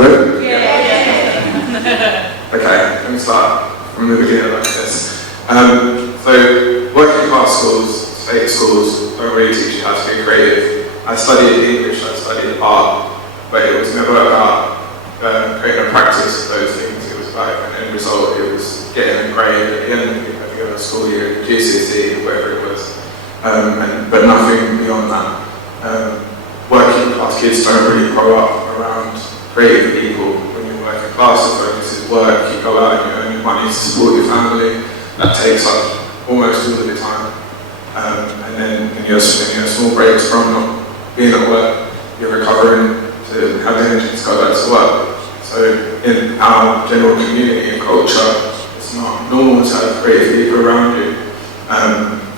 Hello? Yeah. Okay, let me start from the beginning like this. So, working class schools, state schools, don't really teach you how to be creative. I studied English, I studied art, but it was never about creating a practice of those things. It was about an end result. It was getting a grade at the end of your school year, GCSE, whatever it was, but nothing beyond that. Working class kids don't really grow up around creative people. When you're working class, the focus is work, you go out and you earn your money to support your family. That takes up almost all of your time. And then in your small breaks from not being at work, you're recovering to have the energy to go back to work. So in our general community and culture, it's not normal to have creative people around you.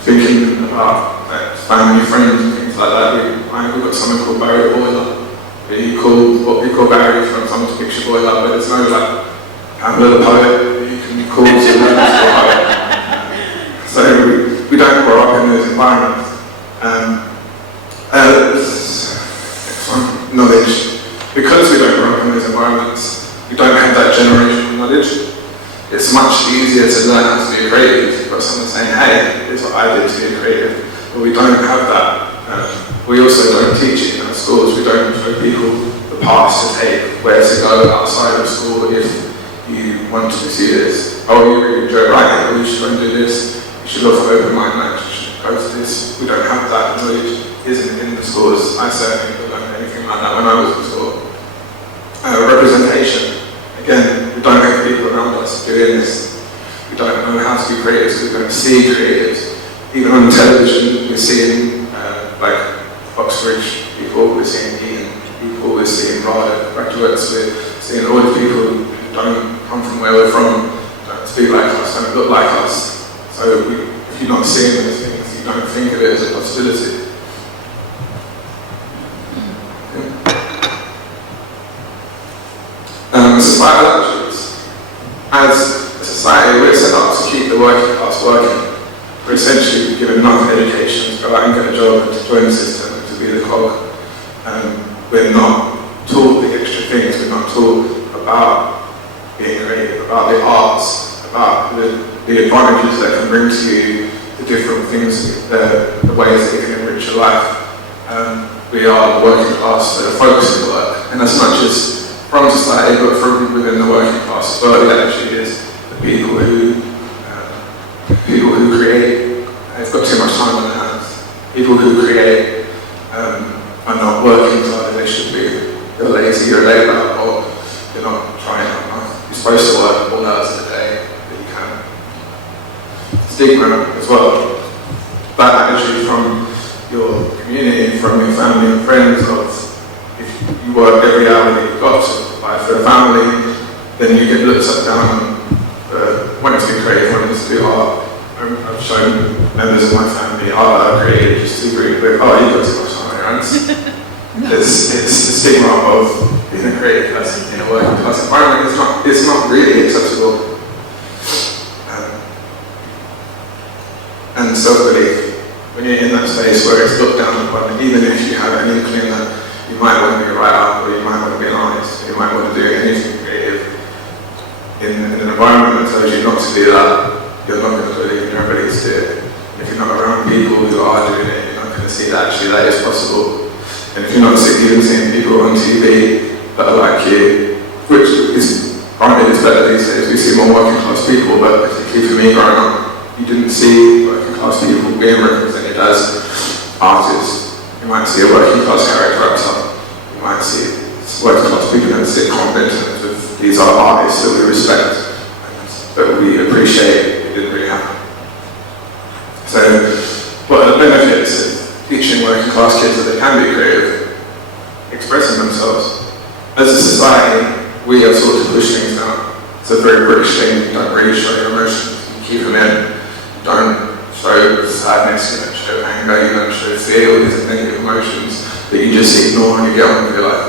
Thinking about family, friends and things like that, we've got something called Barry Boiler. What we call Barry from someone's picture boiler, but there's no like Hamlet the poet that you can call to learn to be a poet. So we don't grow up in those environments. Knowledge. Because we don't grow up in those environments, we don't have that generational knowledge. It's much easier to learn how to be creative. You've got someone saying, hey, here's what I did to be creative. But we don't have that. We also don't teach it in our schools. We don't show people the paths to take, where to go outside of school if you want to pursue this. Oh, you really enjoy writing, well, you should go and do this. You should go for open mind night, you should go to this. We don't have that knowledge. Isn't in the schools. I certainly didn't learn anything like that when I was in school. Representation. Again, we don't have people around us doing this. We don't know how to be creatives, we don't see creatives. Even on television, we're seeing like Oxbridge people, we're seeing Eton people, we're seeing RADA graduates, we're seeing all the people who don't come from where we're from, don't speak like us, don't look like us. So if you're not seeing those things, you don't think of it as a possibility. Societal attitudes. As a society, we're set up to keep the working class working. We're essentially given enough education to go out and get a job and to join the system and to be the cog. We're not taught the extra things. We're not taught about being creative, about the arts, about the advantages that can bring to you, the different things, the ways that you can enrich your life. We are the working class that are focused on work, and that's not just from society, but from within the working class as well. It actually is the people who create. They've got too much time on their hands. People who create are not working as hard as they should be. You're lazy, you're late out, or you're not trying enough. You're supposed to work all hours of the day that you can. Stigma as well. Bad attitude from your community, from your family and friends of you work every hour that you've got to provide for a family, then you get looked down wanting to be creative, wanting to do art. I've shown members of my family art that I created just to agree with, oh, you've got too much time on your hands. It's the stigma of being a creative person in a working class environment. It's not really acceptable. And self-belief, when you're in that space where it's looked down upon, even if you have an inkling that you might want to be a writer, or you might want to be an artist, or you might want to do anything creative. In an environment that tells you not to do that, you're not going to believe in your ability to do it. If you're not around people who are doing it, you're not going to see that actually that is possible. And if you're not even seeing people on TV that are like you, which is granted it's better these days, we see more working class people, but particularly for me growing up, you didn't see working class people being represented as artists. You might see a working class character actor. You might see working class people in a sitcom in terms of these are artists that we respect and that we appreciate. It didn't really happen. So, what are the benefits of teaching working class kids that they can be creative, expressing themselves? As a society, we are taught to push things down. It's a very British thing. You don't really show your emotions. You keep them in. You don't show sadness, you don't show anger, you don't show fear, these negative emotions that you just ignore and you get on with your life.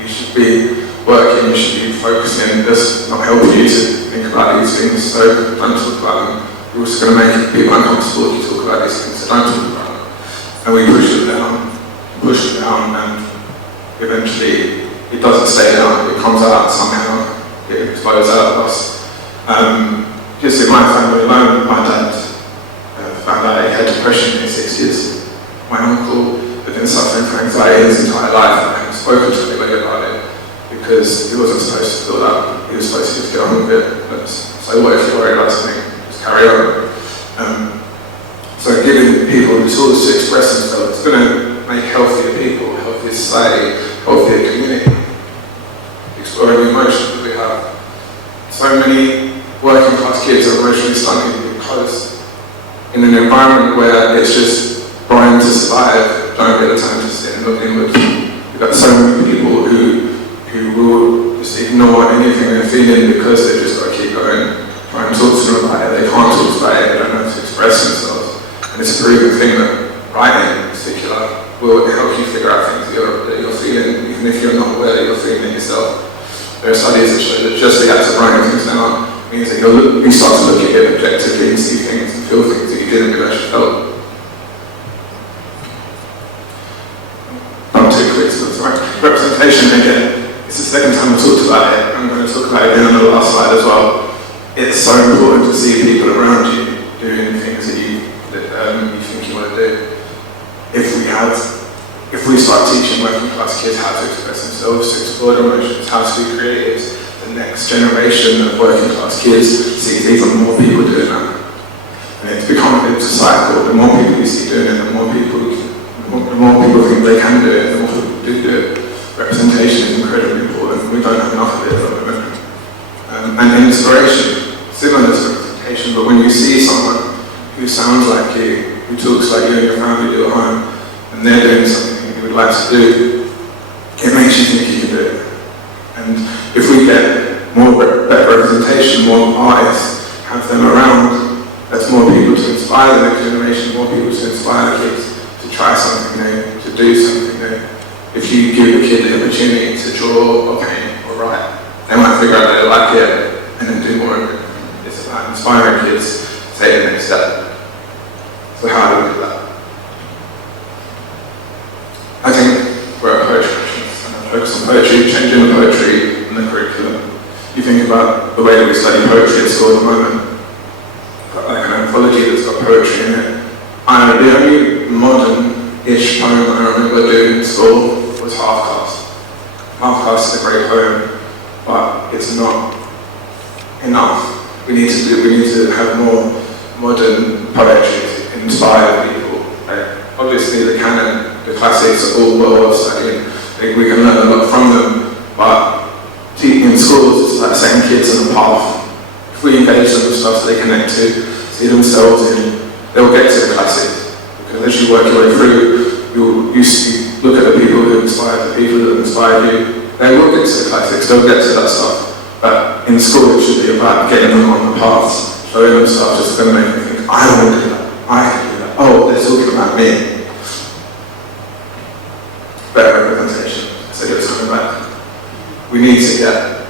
You should be working, you should be focusing. That's not helping you to think about these things, so don't talk about them. You're also going to make people uncomfortable if you talk about these things, so don't talk about them. And we push them down, and eventually it doesn't stay down, it comes out somehow, it explodes out of us. Just in my family alone, my dad found out he had depression in his 60s. My uncle had been suffering from anxiety his entire life and hadn't spoken to anybody about it because he wasn't supposed to feel that. He was supposed to just get on with it. So what if you're worried about something? Just carry on. So giving people the tools to express themselves is going to make healthier people, healthier society, healthier community. Exploring the emotions that we have. So many working class kids are emotionally stunted because in an environment where it's just trying to survive, don't get the time to sit and look inwards. You've got so many people who will just ignore anything they're feeling because they've just got to keep going, try and talk to them about it. They can't talk about it, they don't know how to express themselves. And it's a proven thing that writing in particular will help you figure out things that you're feeling, even if you're not aware that you're feeling it yourself. There are studies that show that just the act of writing things down means that you start to look at it objectively and see things and feel things that you didn't know you felt. I'm too quick, so that's right. Representation, again, it's the second time I've talked about it. I'm going to talk about it again on the last slide as well. It's so important to see people around you doing things that you think you want to do. If we start teaching working class kids how to express themselves, to explore their emotions, how to be creative, the next generation of working class kids sees even more people doing that. And it's become a cycle. The more people we see doing it, the more people think they can do it, the more people do it. Representation is incredibly important. We don't have enough of it at the moment. And inspiration, similar to representation, but when you see someone who sounds like you, who talks like you and your family do at home, and they're doing something you would like to do, it makes you think you can do it. And if we get better representation, more artists, have them around, that's more people to inspire the next generation, more people to inspire the kids to try something new, to do something new. If you give a kid the opportunity to draw or paint or write, they might figure out they like it and then do more of it. It's about inspiring kids to take the next step. So how do we do that? I think we're at poetry questions, and I focus on poetry, changing the poetry and the curriculum. You think about the way that we study poetry at school at the moment, got like an anthology that's got poetry in it. The only modern-ish poem I remember doing in school was Half Caste. Half Caste is a great poem, but it's not enough. We need to have more modern poetry to inspire people. Obviously the canon, the classics are all well worth studying. We can learn a lot from them, but in schools it's like setting kids on a path. If we engage them with stuff that they connect to, see themselves in, they'll get to the classics. Because as you work your way through, you look at the people who inspire, the people that inspire you, they will get to the classics, they'll get to that stuff. But in school it should be about getting them on the paths, showing them stuff that's going to make them think, I want to do that, I can do that. Oh, they're talking about me. Better representation. So it's coming back. We need to get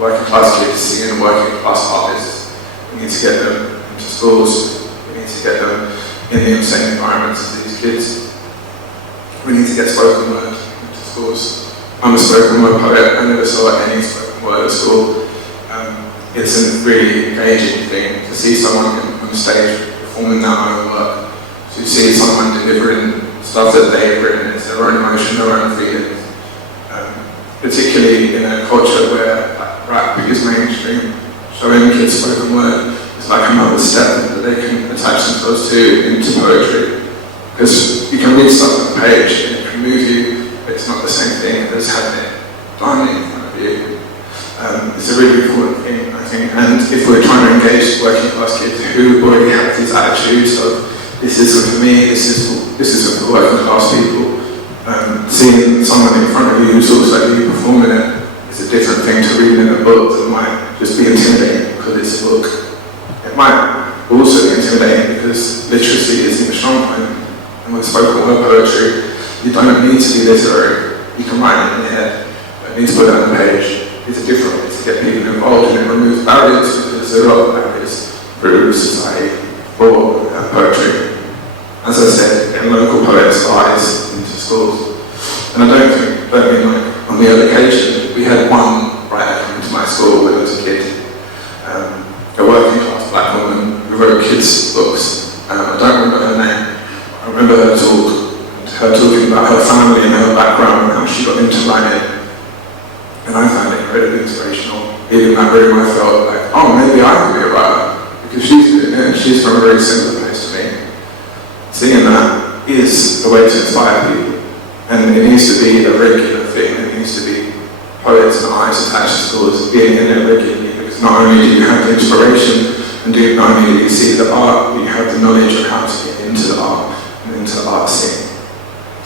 working class kids seeing working class artists. We need to get them into schools. We need to get them in the same environments as these kids. We need to get spoken word into schools. I'm a spoken word poet. I never saw any spoken word at school. It's a really engaging thing to see someone on stage performing their own work, to see someone delivering stuff that they've written, it's their own emotion, their own feelings. Particularly in a culture where rap is mainstream, showing kids spoken word is like another step that they can attach themselves to into poetry. Because you can read stuff on a page and it can move you, but it's not the same thing as having it done in front of you. It's a really important thing, I think, and if we're trying to engage working class kids who already have these attitudes of this isn't for me, this isn't for working class people, seeing someone in front of you who talks like you performing it is a different thing to reading a book that might just be intimidating because it's a book. It might also be intimidating because literacy isn't a strong point, and with spoken word poetry, you don't need to be literary. You can write it in your head, but you need to put it on the page. It's a different way to get people involved, and it removes barriers because there are a lot of barriers through society for poetry. As I said, getting local poets' eyes into schools. And I don't mean like on on the other occasion, we had one writer come to my school when I was a kid, a working class black woman who wrote kids' books. I don't remember her name. I remember her talking about her family and her background and how she got into writing. And I found it incredibly inspirational. Even in that room I felt like, oh, maybe I could be a writer, because she's doing it and she's from a very similar place to me. Seeing that is a way to inspire people. And it needs to be a regular thing. It needs to be poets and artists attached to schools being in there regularly, because not only do you have the inspiration, and not only do you see the art, but you have the knowledge of how to get into the art and into the art scene.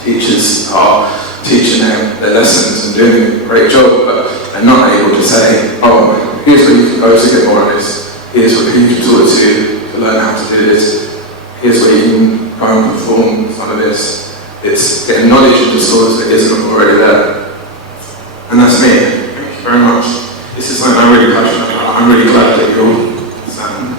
Teachers are teaching their lessons and doing a great job, but they're not able to say, oh, here's where you can go to get more of this, here's who you can talk to learn how to do this, here's where you can go and perform some of this. It's getting knowledge into schools that isn't already there. And that's me. Thank you very much. This is something I'm really passionate about. I'm really glad that you'll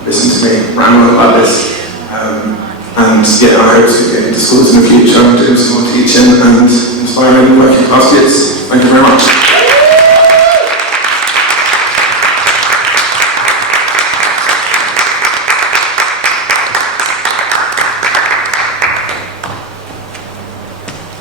listen to me ramble about this. And yeah, I hope to get into schools in the future and do some more teaching and inspiring working class kids. Thank you very much.